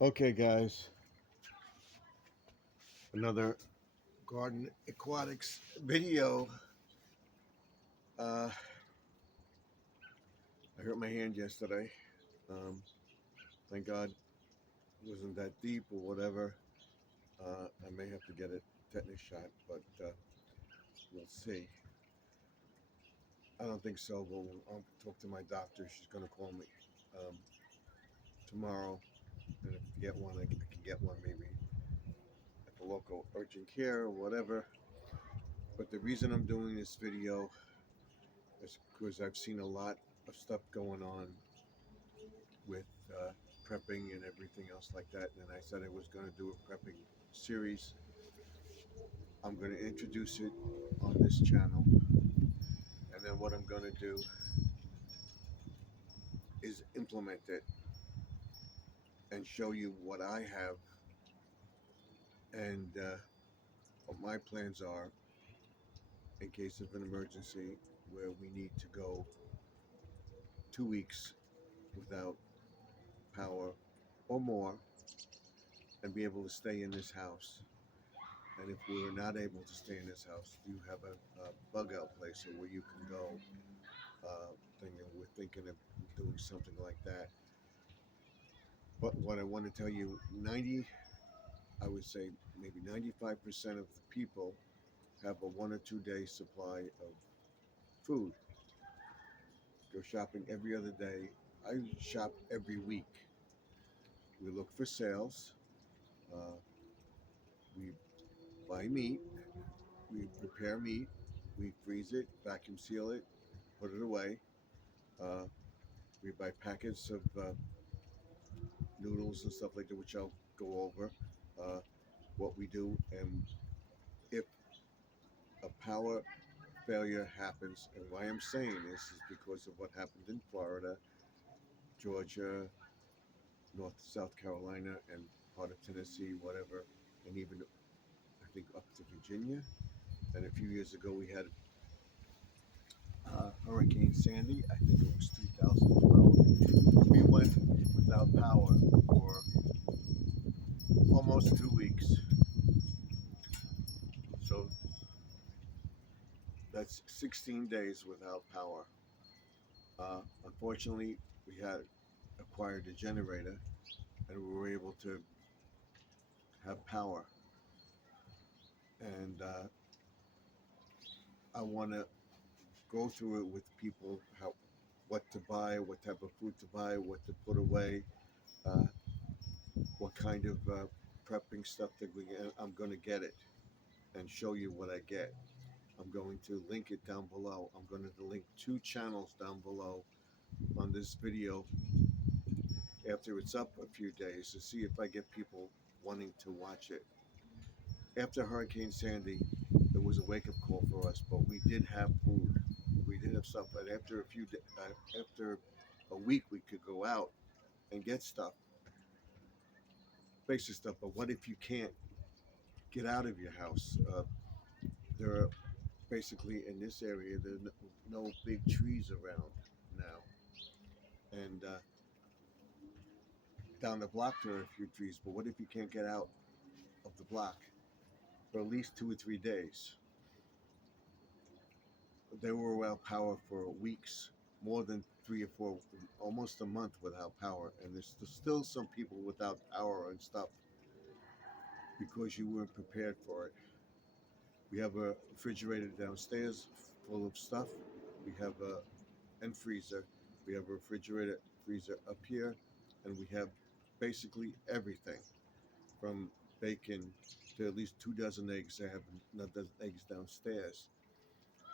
Okay, guys, another garden aquatics video. Uh, I hurt my hand yesterday. Um, thank God it wasn't that deep or whatever. I may have to get a tetanus shot, but we'll see. I don't think so, but I'll talk to my doctor. She's going to call me um, tomorrow, and if I get one, I can get one maybe at the local urgent care or whatever. But the reason I'm doing this video is because I've seen a lot of stuff going on with prepping and everything else like that. And I said I was going to do a prepping series. I'm going to introduce it on this channel. And then what I'm going to do is implement it and show you what I have and what my plans are in case of an emergency where we need to go 2 weeks without power or more and be able to stay in this house. And if we're not able to stay in this house, do you have a bug out place or where you can go thing, and we're thinking of doing something like that. But what I want to tell you, I would say maybe 95% of the people have a 1 or 2 day supply of food. Go shopping every other day. I shop every week. We look for sales. Uh, we buy meat. We prepare meat. We freeze it, vacuum seal it, put it away. Uh, we buy packets of noodles and stuff like that, which I'll go over. Uh, what we do, and if a power failure happens, and why I'm saying this is because of what happened in Florida, Georgia, North South Carolina, and part of Tennessee, whatever, and even I think up to Virginia. And a few years ago, we had Hurricane Sandy. I think it was 2012. We went without power for almost 2 weeks. So that's 16 days without power. Unfortunately, we had acquired a generator and we were able to have power. And I want to go through it with people, how, what to buy, what type of food to buy, what to put away, uh, what kind of prepping stuff that I'm going to get it and show you what I get. I'm going to link it down below. I'm going to link 2 channels down below on this video after it's up a few days to see if I get people wanting to watch it. After Hurricane Sandy, it was a wake-up call for us, but we did have food. We did have stuff, but after a week, we could go out and get stuff, basic stuff. But what if you can't get out of your house? There are basically in this area there are no big trees around now, and down the block there are a few trees. But what if you can't get out of the block for at least 2 or 3 days? They were without power for weeks, more than 3 or 4, almost a month without power. And there's still some people without power and stuff because you weren't prepared for it. We have a refrigerator downstairs full of stuff. We have a and freezer. We have a refrigerator freezer up here, and we have basically everything from bacon to at least 2 dozen eggs. I have another eggs downstairs.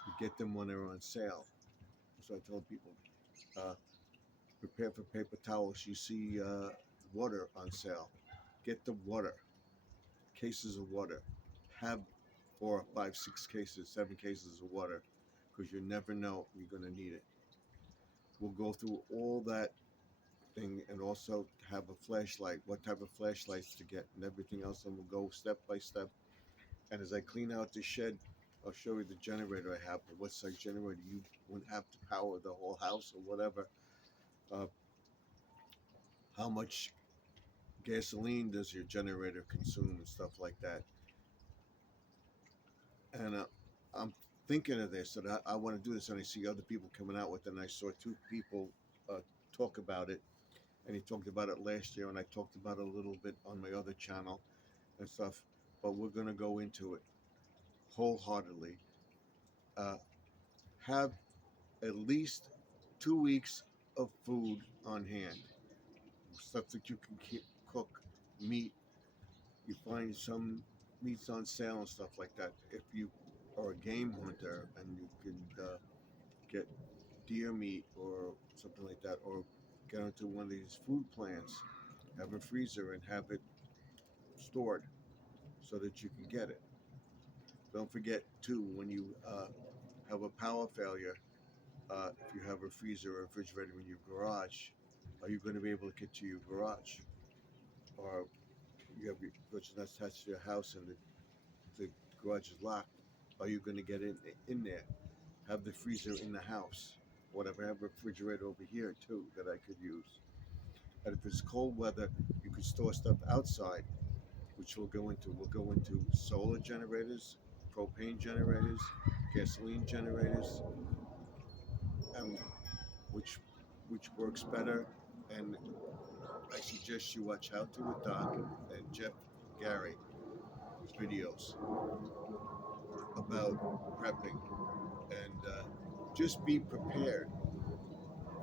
We get them when they're on sale. So I tell people, uh, prepare for paper towels. You see water on sale. Get the water, cases of water. Have 4, 5, 6 cases, 7 cases of water, because you never know you're going to need it. We'll go through all that thing and also have a flashlight, what type of flashlights to get, and everything else. And we'll go step by step. And as I clean out the shed, I'll show you the generator I have, what size generator you wouldn't have to power the whole house or whatever. How much gasoline does your generator consume and stuff like that. And I'm thinking of this, that I want to do this, and I see other people coming out with it, and I saw two people talk about it, and he talked about it last year, and I talked about it a little bit on my other channel and stuff, but we're going to go into it wholeheartedly. Uh, have at least 2 weeks of food on hand, stuff that you can cook, meat. You find some meats on sale and stuff like that. If you are a game hunter and you can get deer meat or something like that, or get onto one of these food plants, have a freezer and have it stored so that you can get it. Don't forget too, when you have a power failure, if you have a freezer or refrigerator in your garage, are you going to be able to get to your garage? Or you have your, which is not attached to your house, and the garage is locked. Are you going to get in there? Have the freezer in the house. Whatever, I have a refrigerator over here too that I could use. And if it's cold weather, you could store stuff outside, which we'll go into. We'll go into solar generators, propane generators, gasoline generators, and which works better. And I suggest you watch How to with Doc and Jeff Gary videos about prepping, and just be prepared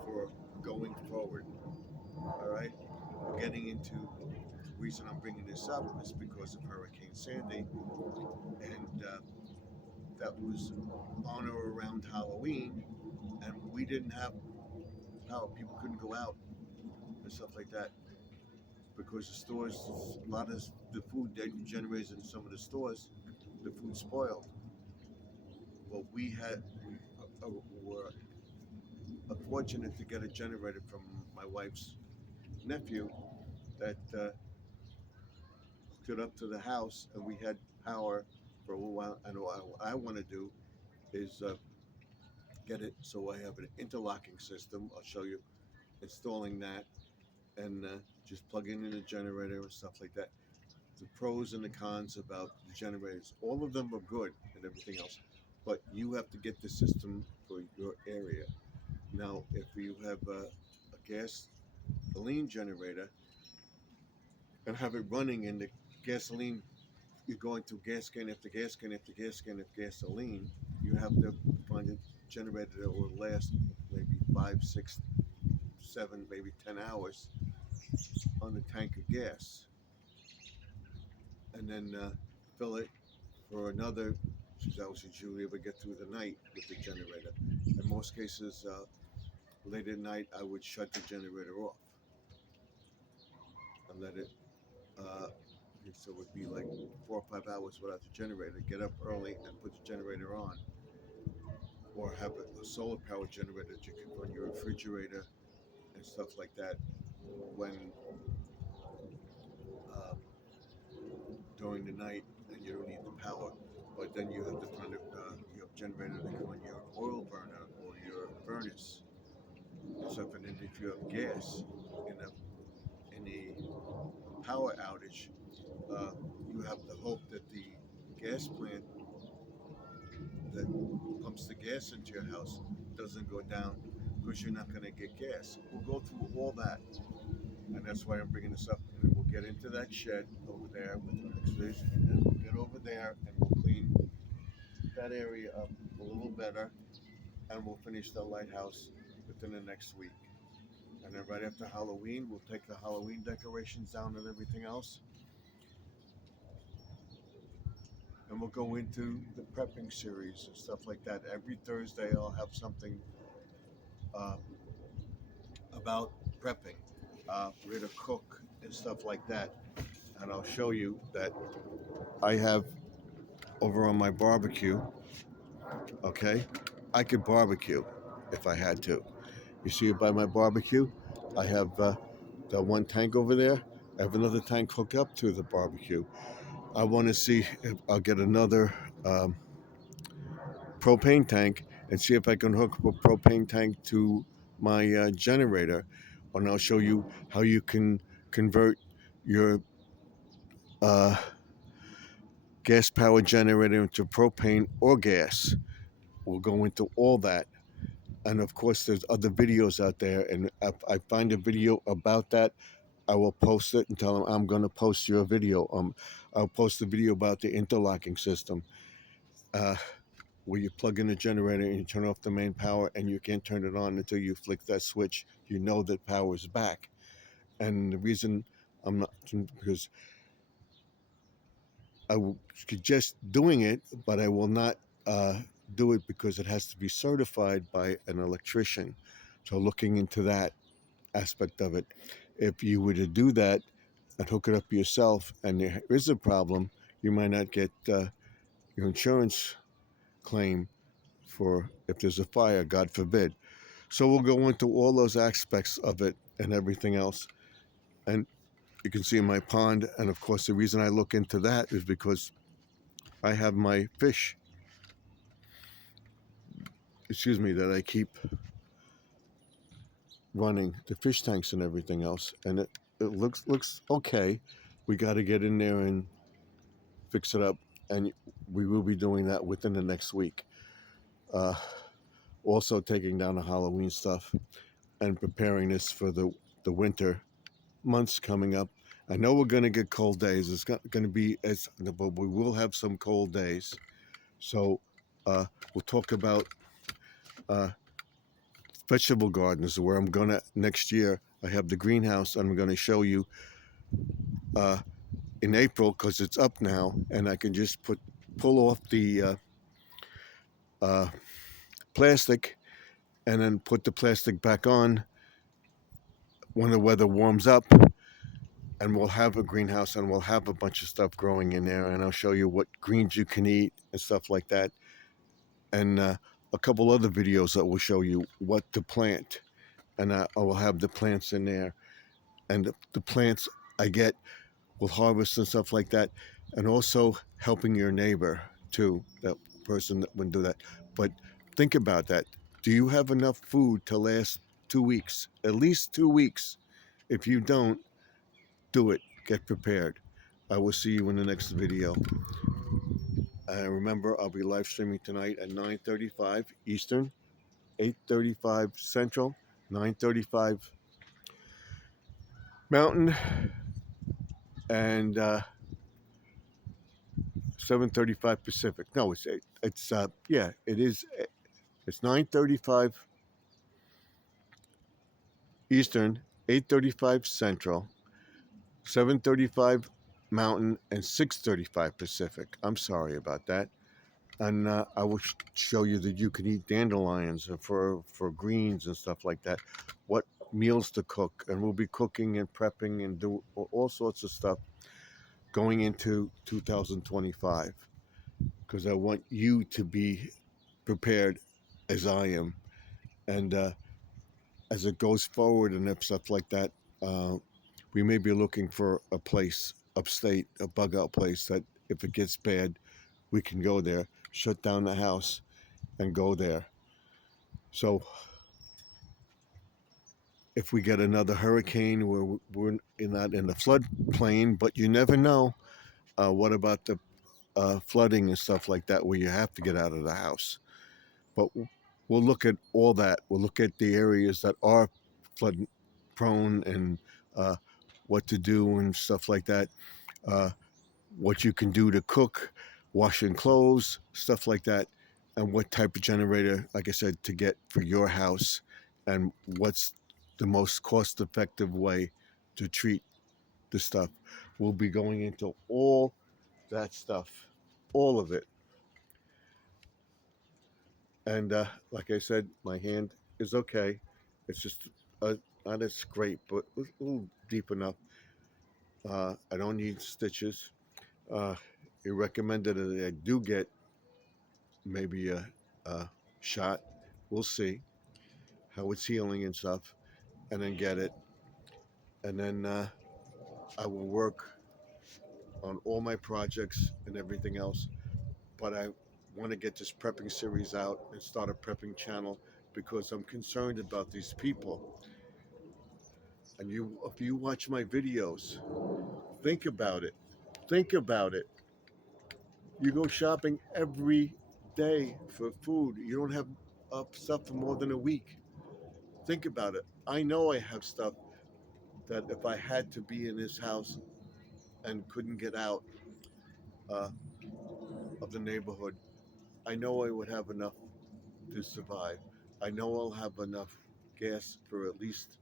for going forward. All right, we're getting into the reason I'm bringing this up is because of Hurricane Sandy, and that was on or around Halloween, and we didn't have power. People couldn't go out and stuff like that because the stores, a lot of the food that generates in some of the stores, the food spoiled. Well, we were fortunate to get a generator from my wife's nephew that hooked it up to the house, and we had power for a little while. And what I want to do is get it so I have an interlocking system. I'll show you installing that, and just plugging in the generator and stuff like that. The pros and the cons about the generators, all of them are good and everything else, but you have to get the system for your area. Now, if you have a gasoline generator and have it running in the gasoline, you're going to gas can after gas can after gas can of gasoline, you have to find a generator that will last maybe 5, 6, 7, maybe 10 hours on the tank of gas, and then fill it for another 6 hours that you ever get through the night with the generator. In most cases, late at night, I would shut the generator off and let it, uh, so it would be like 4 or 5 hours without the generator. Get up early and put the generator on, or have a solar power generator that you can run your refrigerator and stuff like that when uh, during the night and you don't need the power. But then you have to find you have a generator that can run your oil burner or your furnace and stuff. And then if you have gas in a power outage, uh, you have to hope that the gas plant that pumps the gas into your house doesn't go down, because you're not going to get gas. We'll go through all that, and that's why I'm bringing this up. And we'll get into that shed over there with the next vision, and then we'll get over there and we'll clean that area up a little better, and we'll finish the lighthouse within the next week. And then right after Halloween, we'll take the Halloween decorations down and everything else, and we'll go into the prepping series and stuff like that. Every Thursday, I'll have something uh, about prepping. We're gonna cook and stuff like that, and I'll show you that I have over on my barbecue. Okay, I could barbecue if I had to. You see it by my barbecue. I have the one tank over there. I have another tank hooked up to the barbecue. I want to see if I'll get another propane tank and see if I can hook up a propane tank to my generator, and I'll show you how you can convert your uh, gas power generator into propane or gas. We'll go into all that. And of course, there's other videos out there. And if I find a video about that, I will post it and tell them I'm going to post your video. I'll post a video about the interlocking system, uh, where you plug in the generator and you turn off the main power, and you can't turn it on until you flick that switch. You know that power is back. And the reason I'm not, because I will suggest doing it, but I will not do it because it has to be certified by an electrician. So looking into that aspect of it, if you were to do that and hook it up yourself, and there is a problem, you might not get your insurance claim for if there's a fire, God forbid. So we'll go into all those aspects of it and everything else. And you can see in my pond, and of course the reason I look into that is because I have my fish, that I keep running, the fish tanks and everything else, and it looks okay. We got to get in there and fix it up, and we will be doing that within the next week. Uh, Also taking down the Halloween stuff and preparing this for the winter months coming up. I know we're going to get cold days. It's going to be, but we will have some cold days. So we'll talk about uh, vegetable gardens, where I'm going to next year. I have the greenhouse, and I'm going to show you uh, in April, because it's up now, and I can just pull off the uh, plastic and then put the plastic back on when the weather warms up, and we'll have a greenhouse and we'll have a bunch of stuff growing in there, and I'll show you what greens you can eat and stuff like that, and a couple other videos that will show you what to plant, and I will have the plants in there, and the plants I get will harvest and stuff like that, and also helping your neighbor too, that person that would do that. But think about that. Do you have enough food to last 2 weeks? At least 2 weeks. If you don't, do it. Get prepared. I will see you in the next video. Remember, I'll be live streaming tonight at 9:35 Eastern, 8:35 Central, 9:35 Mountain, and 7:35 Pacific. No, it's 8. It's yeah, it is. It's 9:35 Eastern, 8:35 Central, 7:35 Mountain, and 6:35 Pacific. I'm sorry about that. And I will show you that you can eat dandelions for greens and stuff like that. What meals to cook, and we'll be cooking and prepping and do all sorts of stuff going into 2025, because I want you to be prepared as I am, and as it goes forward and stuff like that, we may be looking for a place upstate, a bug out place that if it gets bad, we can go there, shut down the house, and go there. So if we get another hurricane, we're not in the floodplain, but you never know. What about the flooding and stuff like that, where you have to get out of the house? But we'll look at all that. We'll look at the areas that are flood prone, and what to do and stuff like that. Uh, what you can do to cook, washing clothes, stuff like that, and what type of generator, like I said, to get for your house, and what's the most cost-effective way to treat the stuff. We'll be going into all that stuff, all of it. And like I said, my hand is okay. It's just not as great, but a little deep enough. I don't need stitches. Uh, it recommended that I do get maybe a shot. We'll see how it's healing and stuff, and then get it. And then I will work on all my projects and everything else. But I want to get this prepping series out and start a prepping channel, because I'm concerned about these people. And if you watch my videos, Think about it. Think about it. You go shopping every day for food. You don't have stuff for more than a week. Think about it. I know I have stuff that if I had to be in this house and couldn't get out uh, of the neighborhood, I know I would have enough to survive. I know I'll have enough gas for at least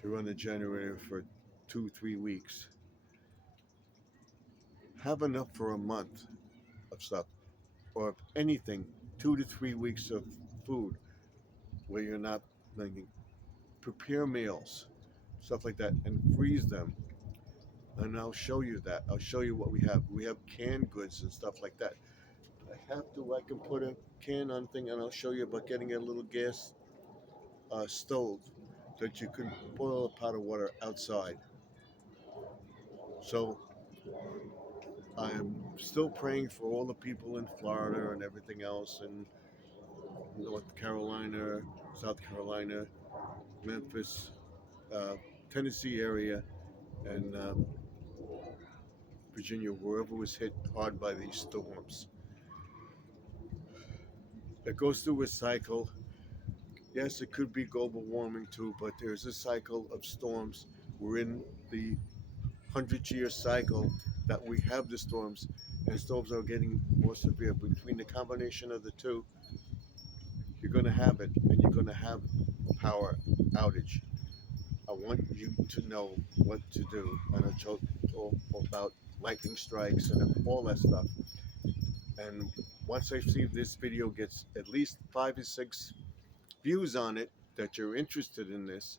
to run a generator for 2, 3 weeks. Have enough for a month of stuff, or if anything, 2 to 3 weeks of food where you're not making. Prepare meals, stuff like that, and freeze them. And I'll show you that. I'll show you what we have. We have canned goods and stuff like that. I can put a can on thing, and I'll show you about getting a little gas stove that you can boil a pot of water outside. So I'm still praying for all the people in Florida and everything else, and North Carolina, South Carolina, Memphis, uh, Tennessee area, and Virginia, wherever was hit hard by these storms. It goes through a cycle. Yes, it could be global warming too, but there's a cycle of storms. We're in the 100-year cycle that we have the storms, and storms are getting more severe. Between the combination of the two, you're going to have it, and you're going to have power outage. I want you to know what to do, and I talk about lightning strikes and all that stuff. And once I see this video gets at least 5 or 6 views on it, that you're interested in this,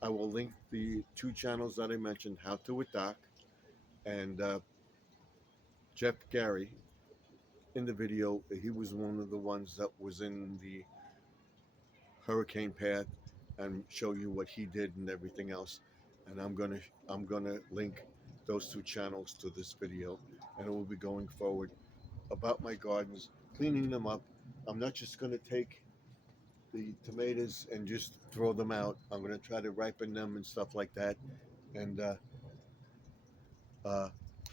I will link the 2 channels that I mentioned, How to with Doc and Jeff Gary. In the video, he was one of the ones that was in the hurricane path and show you what he did and everything else. And I'm gonna link those 2 channels to this video, and it will be going forward about my gardens, cleaning them up. I'm not just gonna take the tomatoes and just throw them out. I'm gonna try to ripen them and stuff like that. And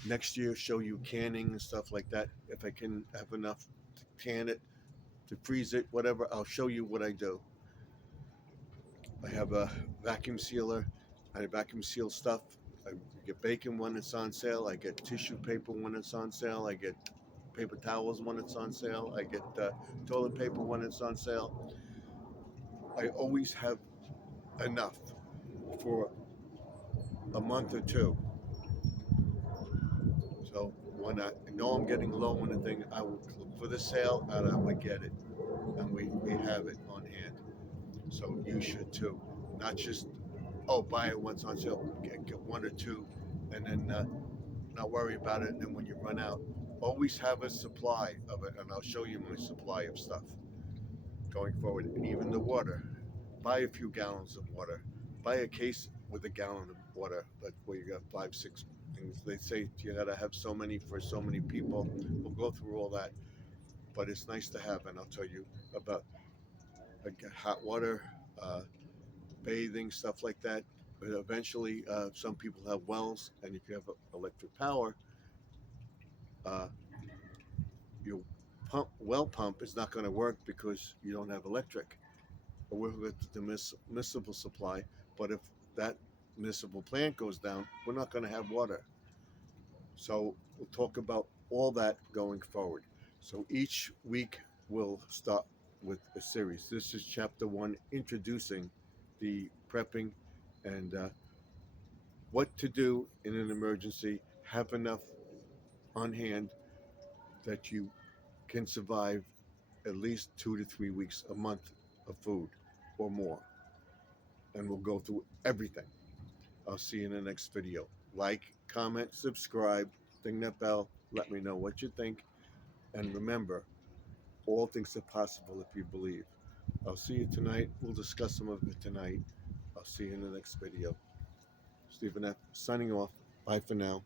next year show you canning and stuff like that. If I can have enough to can it, to freeze it, whatever, I'll show you what I do. I have a vacuum sealer. I vacuum seal stuff. I get bacon when it's on sale. I get tissue paper when it's on sale. I get paper towels when it's on sale. I get toilet paper when it's on sale. I always have enough for a month or two. So when I know I'm getting low on a thing, I will look for the sale and I would get it. And we have it on hand. So you should too. Not just, oh, buy it once on sale, get 1 or 2, and then not worry about it. And then when you run out, always have a supply of it. And I'll show you my supply of stuff going forward. And even the water. Buy a few gallons of water. Buy a case with a gallon of water, but where you got 5, 6 things. They say you gotta have so many for so many people. We'll go through all that, but it's nice to have, and I'll tell you about hot water, bathing, stuff like that. But eventually, some people have wells, and if you have electric power, your well pump is not going to work because you don't have electric. Or we're with the municipal supply, but if that municipal plant goes down, we're not going to have water. So we'll talk about all that going forward. So each week we'll start with a series. This is chapter 1, introducing the prepping and what to do in an emergency. Have enough on hand that you can survive at least 2 to 3 weeks, a month of food or more. And we'll go through everything. I'll see you in the next video. Like, comment, subscribe, ding that bell, let me know what you think. And remember, all things are possible if you believe. I'll see you tonight. We'll discuss some of it tonight. I'll see you in the next video. Stephen F. signing off. Bye for now.